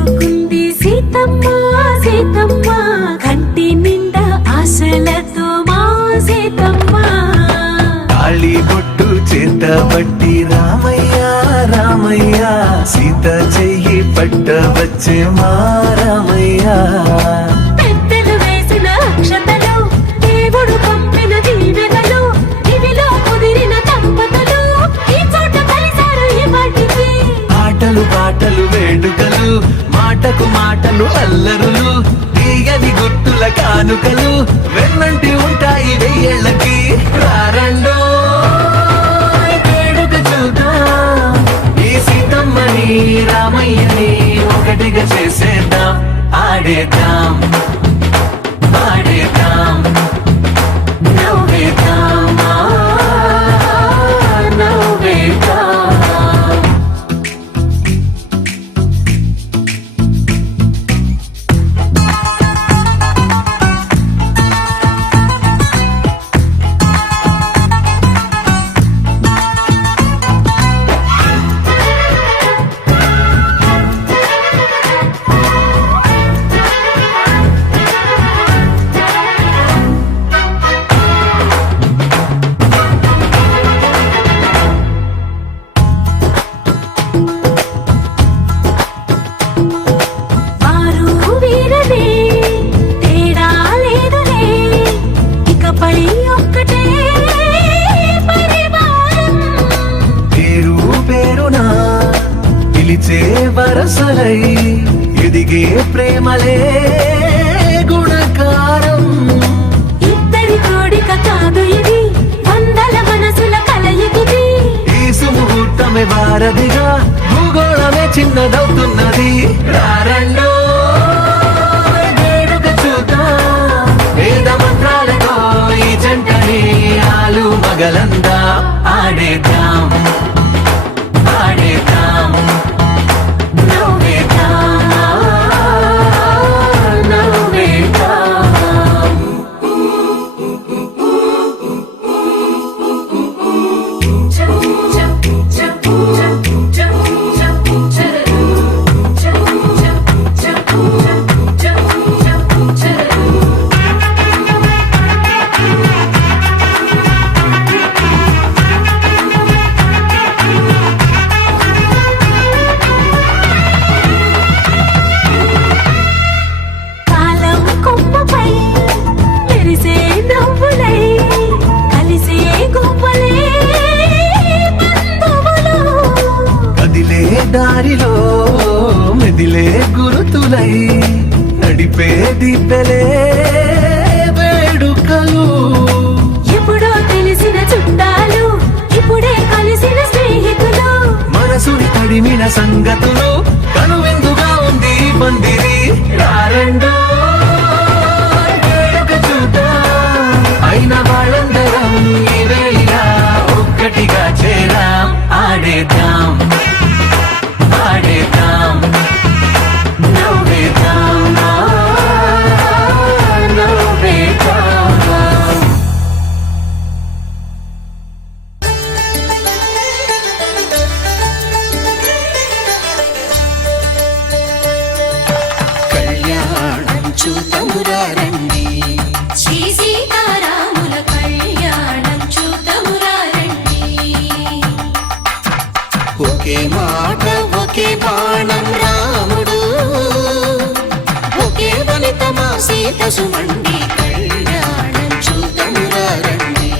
కలుకుంది సీతమ్మ సీతమ్మ కంటి నిండా ఆశలతో మా సీతమ్మ తాళి బొట్టు చేత బట్టి రామయ్య రామయ్య సీత చెయ్యి పట్ట వచ్చే మా రామయ్య పెద్దలు వేసిన అక్షతలు దేవుడు పంపిన దీవెనలు ఇవిలో కుదిరిన దంపతులు ఈ చోట కలిసారు ఈ వాటికి ఆటలు పాటలు వేడుకలు మాటకు మాటలు అల్లరులు తీయని గుర్తుల కానుకలు వెన్నంటి ఉంటాయి వెయ్యేళ్ళకి రారండో వేడుక చూద్దాం ఈ సీతమ్మని రామయ్యని ఒకటిగా చేసేద్దాం ఆడేద్దాం ఆడేద్దాం నవ్వేద్దాం నవ్వేద్దాం వారు వీరనే తేడా లేదులే ఇకపై ఒక్కటే పరివారం పేరు పేరునా పిలిచే వరసలై ఎదిగే ప్రేమలే గుణకారం ఇద్దరి కోడిక కాదు ఇది వందల మనసుల కలయికిది ఈ సుముహూర్తమే వారధిగా భూగోళమే చిన్నదవుతున్నది రారండో వేడుక చూద్దాం వేద మంత్రాలతో ఈ జంటని ఆలు మగలందా ఆడేద్దాం ఆడేద్దాం నవ్వేద్దాం నవ్వేద్దాం కాలం కొమ్మపై మెరిసే నవ్వులై కలిసే గువ్వలే బంధువులు కదిలే దారిలో మెదిలే గురుతులై నడిపే దిబ్బెలే వేడుకలు ఎప్పుడో తెలిసిన చుట్టాలు ఇప్పుడే కలిసిన స్నేహితులు మనసుని తడిమిన సంగతులు కనువిందుగా ఉంది ఈ పందిరి రారండో వేడుక చూద్దాం అయిన వాళ్ళందరం ఈ వేళ ఒక్కటిగా చేరాం ఆడేద్దాం ఆడేద్దాం నవ్వేద్దాం నవ్వేద్దాం కళ్యాణం చూతమురా రండి శ్రీ సీతారాముల కళ్యాణం చూతమురా రండి ఒకే మాట ఒకే బాణం రాముడు ఒకే వనిత మా సీత సుమండి కళ్యాణం చూతమురా రండి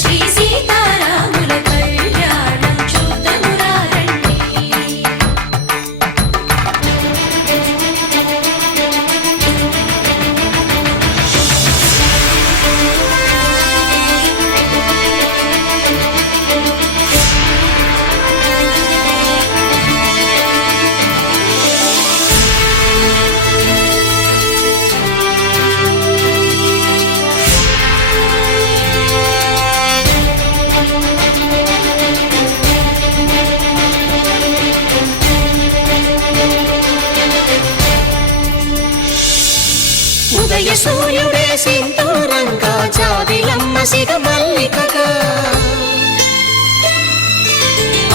శ్రీ సీతారాముల కళ్యాణం చూతమురా రండి ఉదయ సూర్యుడే సింధూరంగా జాబిలమ్మ సిగ మల్లికగా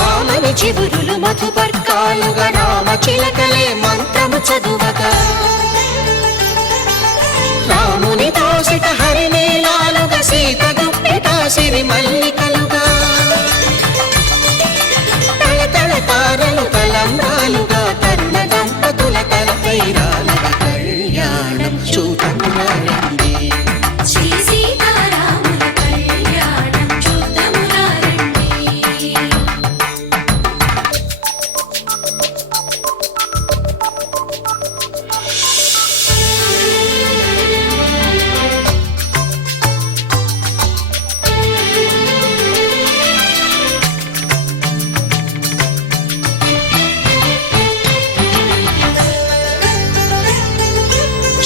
ఆమని చివురులు మధుపర్కాలుగా రామ చిలకలే మంత్రము చదువగా రాముని దోసిట హరినీలాలుగా సీత గుప్పిట సిరి మల్లికలుగా తల తారలు తలంబ్రాలుగా తరుణ దంపతుల తలపైరాలుగా కళ్యాణం చూడమురండి శ్రీ సీతారాముల కళ్యాణం చూద్దామురా రండి.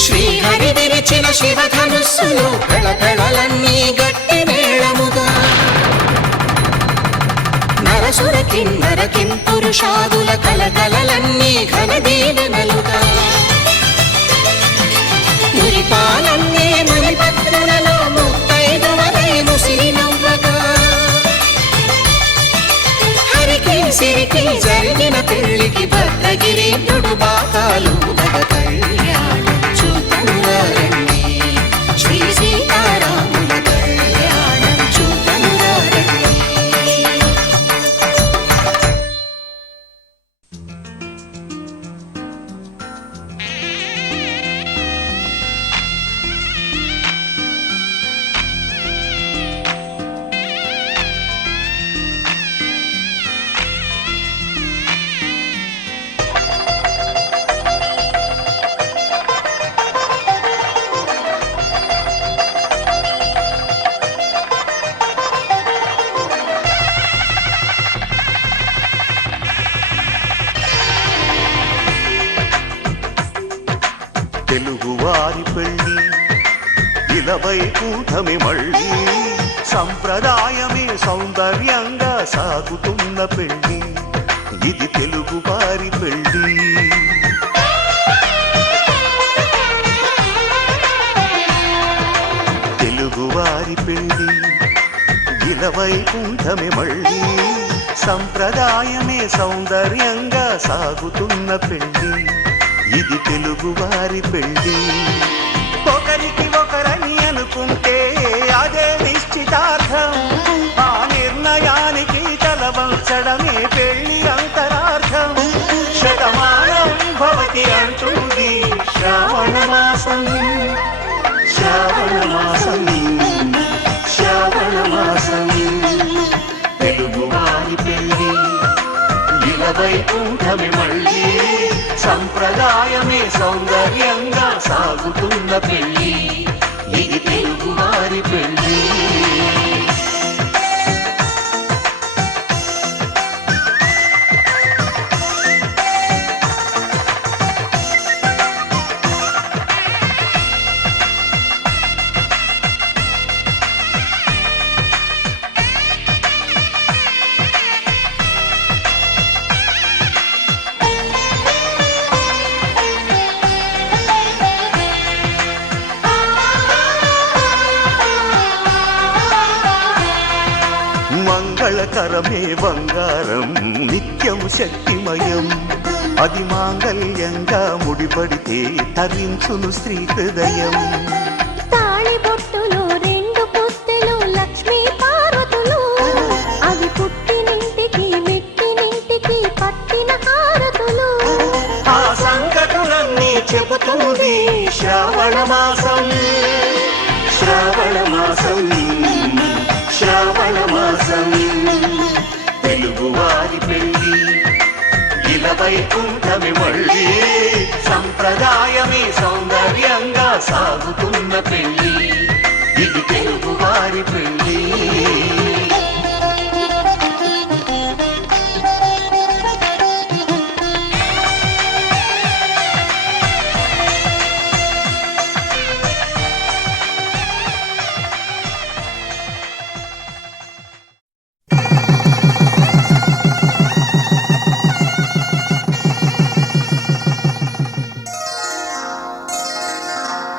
శ్రీహరి విరిచిన శివధనుస్సులు కళకళలన్నీ గట్టి మేళముగా నరసుర కిన్నర కింపురుషాదుల కలకలలన్నీ ఘన దీవెనలుగా మురిపాలన్నీ మణిపత్రులలో ముత్తైదువలైను సిరినవ్వగా హరికి సిరికి జరిగిన పెళ్లికి భద్రగిరీంద్రుడు బాకాలు కళ్యాణం చూడమురండి శ్రీ సీతారాముల కళ్యాణం చూడమురండి. తెలుగువారి పెళ్ళి ఇలవై కూటమి మళ్ళీ సంప్రదాయమే సౌందర్యంగా సాగుతున్న పెళ్ళి ఇది తెలుగువారి పెళ్ళి తెలుగువారి పెళ్ళి ఇలవై కూటమి మళ్ళీ సంప్రదాయమే సౌందర్యంగా సాగుతున్న పెళ్ళి ఇది తెలుగువారి పెళ్ళి ఒకరికి ఒకరని అనుకుంటే అదే నిశ్చితార్థం ఆ నిర్ణయానికి తలవంచడమే పెళ్ళి అంతరార్థం శతమానం భవతి అంటుంది శ్రావణ మాసం శ్రావణ మాసం శ్రావణ మాసం తెలుగువారి పెళ్ళి ఇలవై కూటమి మళ్ళీ సంప్రదాయమే సౌందర్యంగా సాగుతున్న పెళ్ళి ఇది తెలుగువారి పెళ్ళి మంగళకరమే బంగారం నిత్యం శక్తిమయం అది మాంగళ్యంగా ముడిపడితే తరించును స్త్రీ హృదయం తాళి బొట్టులో రెండు పుస్తెలు లక్ష్మీ పార్వతులు అవి పుట్టినింటికి మెట్టినింటికి పట్టిన హారతులు ఆ సంకటులన్నీ చెబుతుంది శ్రావణ మాసం శ్రావణ మాసం శ్రావణ మాసం తెలుగువారి పెళ్ళి ఇలవై కూటమి మళ్ళీ సంప్రదాయమే సౌందర్యంగా సాగుతున్న పెళ్ళి ఇది తెలుగువారి పెళ్ళి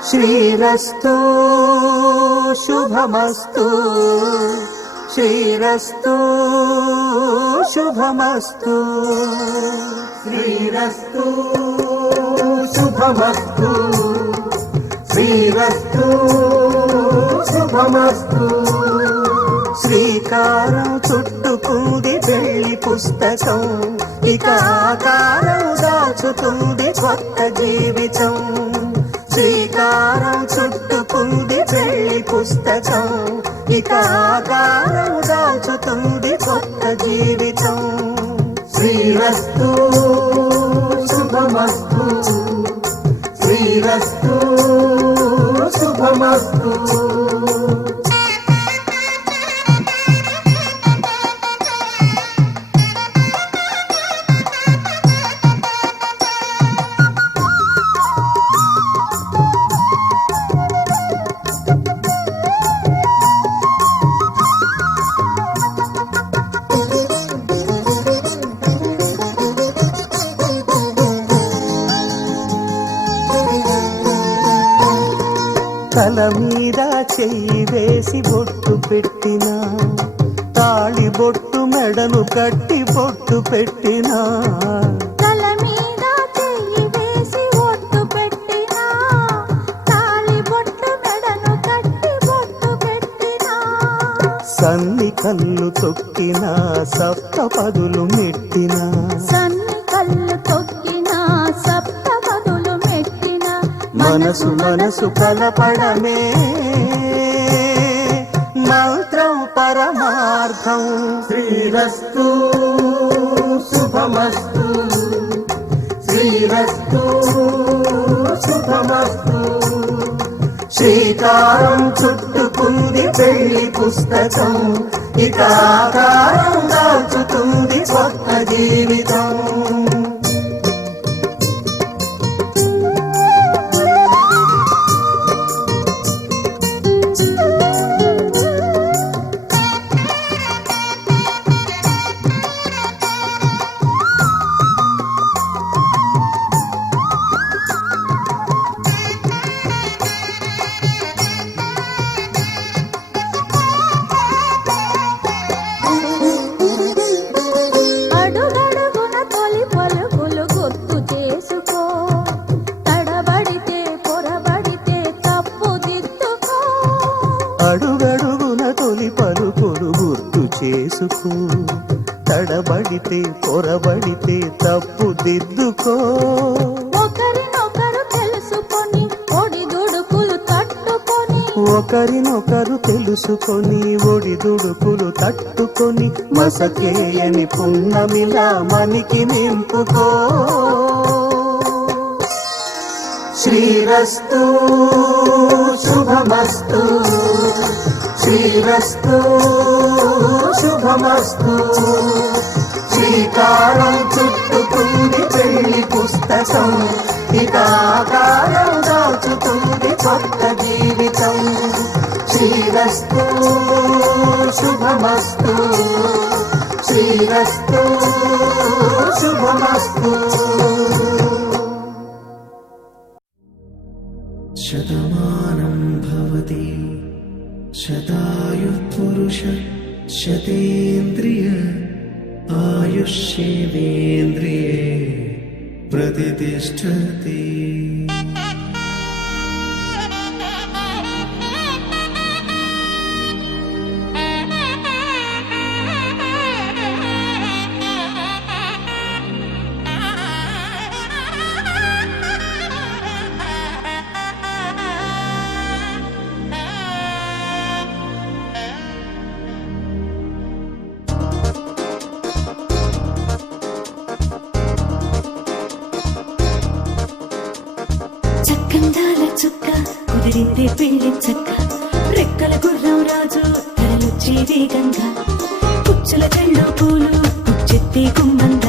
శ్రీరస్తు శుభమస్తు శ్రీరస్తు శుభమస్తు శ్రీరస్తు శుభమస్తు శ్రీరస్తు శుభమస్తు శ్రీకారం చుట్టుకుంది పెళ్లి పుస్తకం ఇక ఆకారం దాచుతుంది కొత్త జీవితం శ్రీకారం చుట్టుకుంది పెళ్లి పుస్తకం ఇక ఆకారం దాచుతుంది కొత్త జీవితం శ్రీరస్తు శుభమస్తు శ్రీరస్తు శుభమస్తు తల మీద చెయ్యి వేసి బొట్టు పెట్టినా తాళి బొట్టు మెడను కట్టి బొట్టు పెట్టినా తల మీద చెయ్యి వేసి ఒట్టు పెట్టినా తాళి బొట్టు మెడను కట్టి బొట్టు పెట్టినా సన్ని కన్ను తొక్కినా సప్త పదులు మెట్టినా సన్ని కళ్ళు తొక్కినా సప్త పదులు మెట్టినా మనసు మనసు కలపడమే మంత్రం పరమార్థం శ్రీరస్తు శుభమస్తు శ్రీరస్తు శుభమస్తు శ్రీకారం చుట్టుకుంది పెళ్లి పుస్తకం ఇక ఆకారం దాచుతుంది కొత్త జీవితం అడుగడుగున తొలి పలుకులు గుర్తు చేసుకో తడబడితే పొరబడితే తప్పు దిద్దుకో అడుగడుగున తొలి పలుకులు గుర్తు చేసుకో తడబడితే పొరబడితే తప్పు దిద్దుకో ఒకరినొకరు తెలుసుకొని ఒడిదుడుకులు తట్టుకొని ఒకరినొకరు తెలుసుకొని ఒడిదుడుకులు తట్టుకొని మసకేయని పున్నమిలా మనికి నింపుకో శ్రీరస్తు శుభమస్తు శ్రీరస్తు శుభమస్తు శ్రీకారం చుట్టుకుంది పెళ్లి పుస్తకం ఇక ఆకారం దాచుతుంది కొత్త జీవితం శ్రీరస్తు శుభమస్తు శ్రీరస్తు శుభమస్తు శతమానం భవతి శతాయుః పురుష శతేంద్రియ ఆయుష్యేంద్రియే ప్రతిష్టతి చక్కందాల చుక్క కుదిరిందే పెళ్లి చక్క రెక్కల గుర్రం రాజు తరలొచ్చి వేగంగా కుచ్చుల చెండు పూలు కుచ్చెత్తి కుమ్మంగా